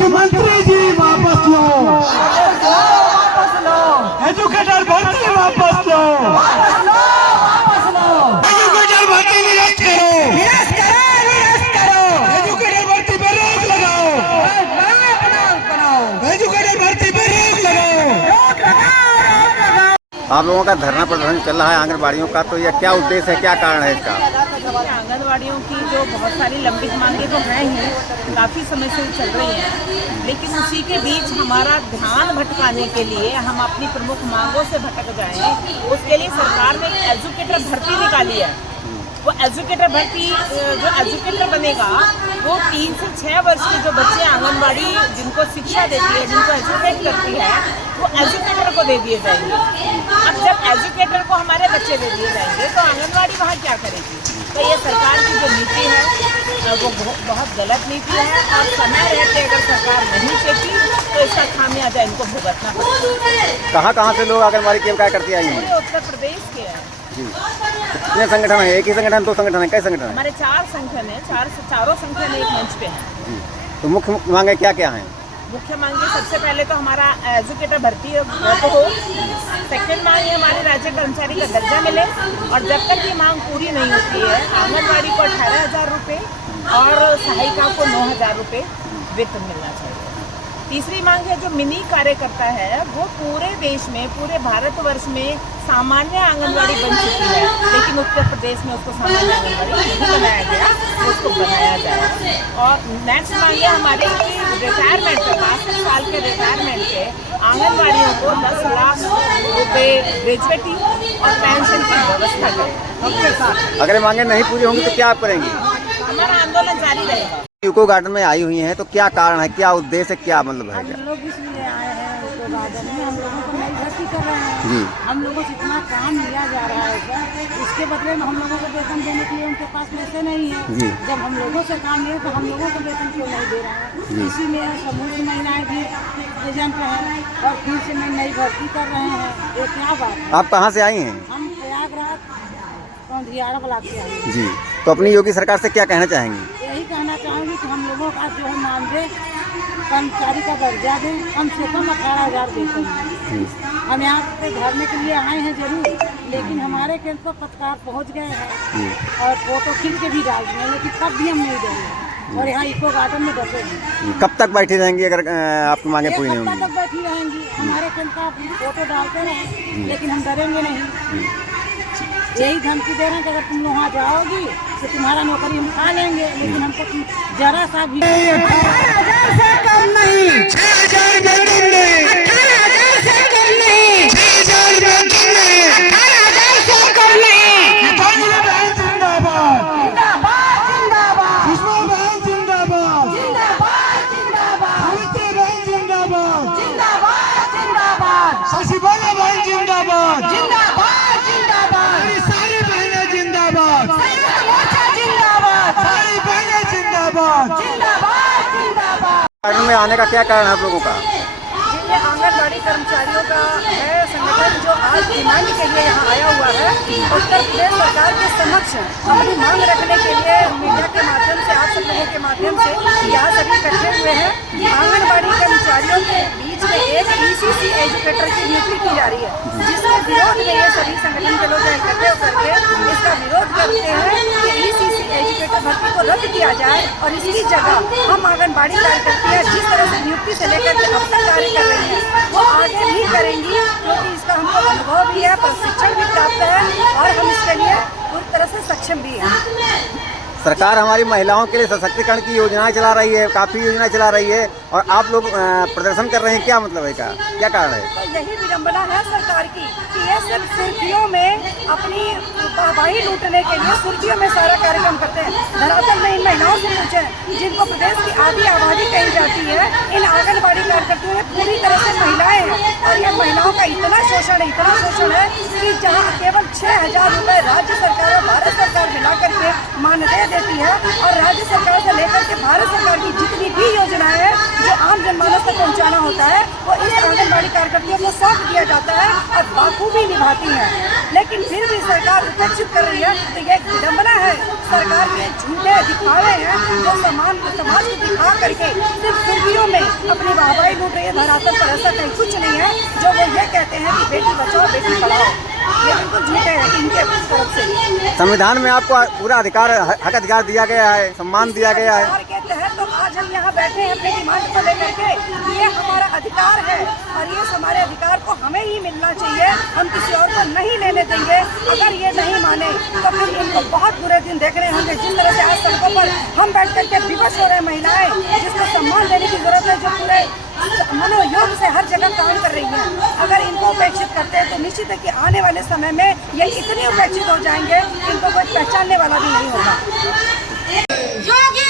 मुख्यमंत्री जी वापस लो, वापस लो, एजुकेटर भर्ती वापस लो, एजुकेटर भर्ती निरस्त करो, निरस्त करो, एजुकेटर भर्ती पर रोक लगाओ, एजुकेटर भर्ती पर रोक लगाओ। आप लोगों का धरना प्रदर्शन चल रहा है आंगनबाड़ियों का, तो यह क्या उद्देश्य है, क्या कारण है इसका? आंगनवाड़ियों की जो बहुत सारी लंबित मांगे तो हैं ही, काफ़ी समय से चल रही हैं, लेकिन उसी के बीच हमारा ध्यान भटकाने के लिए हम अपनी प्रमुख मांगों से भटक जाएं, उसके लिए सरकार ने एजुकेटर भर्ती निकाली है। वो एजुकेटर भर्ती, जो एजुकेटर बनेगा वो 3 से 6 वर्ष के जो बच्चे आंगनवाड़ी जिनको शिक्षा देती है, जिनको एजुकेट करती है, वो एजुकेटर को दे दिए जाएंगे। अब जब एजुकेटर को हमारे बच्चे दे दिए जाएंगे तो आंगनवाड़ी वहाँ क्या करेगी? तो ये सरकार की जो नीति है वो बहुत गलत नीति है, और समय रहते अगर सरकार नहीं चेती तो इसका खामियाजा इनको भुगतना पड़ेगा। कहाँ से लोग आंगनबाड़ी केंद्र काय करती आई हैं? उत्तर प्रदेश के हैं जी, कितने संगठन है? एक ही संगठन, 2 संगठन है, कई संगठन है? हमारे 4 संगठन है, चारों संगठन एक मंच पे हैं। जी, तो मुख्य मांगे क्या क्या हैं? मुख्य मांगे सबसे पहले तो हमारा एजुकेटर भर्ती हो, सेकंड मांग ये हमारे राज्य कर्मचारी का दर्जा मिले, और जब तक ये मांग पूरी नहीं होती है आंगनबाड़ी को 18,000 रुपये और सहायिका को 9,000 रुपये वेतन मिलना चाहिए। तीसरी मांग है जो मिनी कार्यकर्ता है वो पूरे देश में, पूरे भारतवर्ष में सामान्य आंगनबाड़ी बन चुकी है, लेकिन उत्तर प्रदेश में उसको सामान्य आंगनबाड़ी नहीं बनाया गया, उसको बनाया जाए। और नेक्स्ट मांग है हमारे रिटायरमेंट पे, 62 साल के रिटायरमेंट पे आंगनबाड़ियों को 10 लाख रुपये ग्रेजुएटी और पेंशन की व्यवस्था करें। अगर ये मांगे नहीं पूरी होंगी तो क्या आप करेंगी? हमारा आंदोलन जारी रहेगा। यूको गार्डन में आई हुई हैं, तो क्या कारण है, क्या उद्देश्य, क्या मतलब है? हम लोग इसलिए आए हैं तो गार्डन में, हम लोगों को नई भर्ती कर रहे हैं जी। हम लोगों से इतना काम लिया जा रहा है सर, इसके बदले में हम लोगों को वेतन देने के लिए उनके पास पैसे नहीं है। जी। जब हम लोगों से काम लिए तो हम लोगों को वेतन क्यों नहीं दे रहे हैं? इसीलिए समूह की महिलाएं भी एजेंट हैं और फिर से नई भर्ती कर रहे हैं। ये क्या बात है? आप कहाँ से आई हैं? हम प्रयागराज धियारा ब्लॉक से आए हैं। जी, तो अपनी योगी सरकार से क्या कहना चाहेंगी? यही कहना चाहूँगी कि हम लोगों का जो है मानदेय कर्मचारी का दर्जा दें, कम से कम 18,000 वेतन दें। हम यहाँ पे धरने के लिए आए हैं जरूर, लेकिन हमारे केंद्र पर पत्रकार पहुँच गए हैं और फोटो खींच के भी डाल दिए हैं, लेकिन तब भी हम नहीं देंगे और यहाँ इको गार्डन में बैठे हैं। कब तक बैठी रहेंगी अगर आपकी मांगे पूरी नहीं होंगी? तक बैठी रहेंगी, हमारे केंद्र का फोटो डालते रहें, लेकिन हम डरेंगे नहीं। यही धमकी दे रहे हैं कि अगर तुम लोग वहाँ जाओगी तो तुम्हारा नौकरी हम खा लेंगे, लेकिन हमको जरा सा भी 18,000 से कम नहीं, 6,000 वेतन नहीं, 18,000 से कम नहीं, 6,000 वेतन नहीं, 18,000 से कम नहीं। गीतांजलि बहन जिंदाबाद, जिंदाबाद जिंदाबाद सुषमा बहन जिंदाबाद, जिंदाबाद जिंदाबाद सावित्री बहन जिंदाबाद, जिंदाबाद जिंदाबाद शशि बाला बहन जिंदाबाद, जिंदाबाद जिंदाबाद मेरी सारी बहनें जिंदाबाद, संयुक्त मोर्चा जिंदाबाद सारी बहनें जिंदाबाद। जिंदाबाद जिंदाबाद। गार्डन में आने का क्या कारण है आप लोगों का? ये आंगनबाड़ी कर्मचारियों का है संगठन जो आज डिमांड के लिए यहाँ आया हुआ है। उत्तर प्रदेश सरकार के समक्ष अपनी मांग रखने के लिए मीडिया के माध्यम से, आप सब लोगों के माध्यम से यहाँ सभी इकट्ठे हुए हैं। आंगनबाड़ी कर्मचारियों के बीच में एक ECC एजुकेटर की नियुक्ति की जा रही है, जिसके विरोध में ये सभी संगठन के लोग इकट्ठे होकर के इसका विरोध करते हैं कि ECC एजुकेटर भर्ती को रद्द किया जाए और इसकी जगह हम आंगनबाड़ी कार्यकर्तियाँ जिस तरह से नियुक्ति से लेकर के अब तक कार्य कर रही हैं वो आगे भी करेंगी, क्योंकि इसका हमको अनुभव भी है, प्रशिक्षण भी प्राप्त है और हम इसके लिए पूरी तरह से सक्षम भी हैं। सरकार हमारी महिलाओं के लिए सशक्तिकरण की योजनाएं चला रही है, काफ़ी योजनाएं चला रही है, और आप लोग प्रदर्शन कर रहे हैं, क्या मतलब है, क्या कारण है? तो यही विडम्बना है सरकार की कि ये सिर्फ सुर्खियों में अपनी वाही लूटने के लिए सुर्खियों में सारा कार्यक्रम करते हैं। धरातल में इन महिलाओं से पूछें जिनको प्रदेश की आधी आबादी कही जाती है, इन आंगनबाड़ी कार्यकर्ताओं में पूरी तरह से महिलाएं हैं और ये महिलाओं का इतना शोषण है कि जहाँ केवल 6,000 रुपये राज्य सरकार और भारत सरकार मिलाकर के मानदेय देती है, और राज्य सरकार से लेकर के भारत सरकार की जितनी भी योजनाएं हैं जो आम आम जनमानस तक पहुंचाना होता है वो इस आंगनबाड़ी कार्यकर्तियों को सौंप दिया जाता है और बाखूबी निभाती हैं। लेकिन फिर भी सरकार उपेक्षित कर रही है, तो ये एक विडंबना है। सरकार के झूठे दिखावे हैं जो समाज को दिखा करके सिर्फ सुर्खियों में अपनी वाहवाही लूट रही है। धरातल पर ऐसा कहीं कुछ नहीं है जो वो ये कहते हैं कि बेटी बचाओ बेटी पढ़ाओ, ये बिल्कुल झूठे हैं इनके तरफ से। संविधान में आपको पूरा अधिकार, हक अधिकार दिया गया है, सम्मान दिया गया है। अधिकार के तहत तो आज हम यहाँ बैठे हैं अपनी डिमांड को लेकर के, ये हमारा अधिकार है और ये हमारे अधिकार को हमें ही मिलना चाहिए, हम किसी और को नहीं लेने देंगे। अगर ये नहीं माने तो फिर इनको बहुत बुरे दिन देखने होंगे। जिस तरह से आज सड़कों पर हम बैठ करके विवश हो रहे महिलाएं, जिसको सम्मान देने की जरूरत है, जो पूरे मनोयोग से हर जगह काम कर रही हैं, अगर इनको उपेक्षित करते हैं तो निश्चित है कि आने वाले समय में ये इतने उपेक्षित हो जाएंगे इनको कोई पहचानने वाला भी नहीं होगा। योगी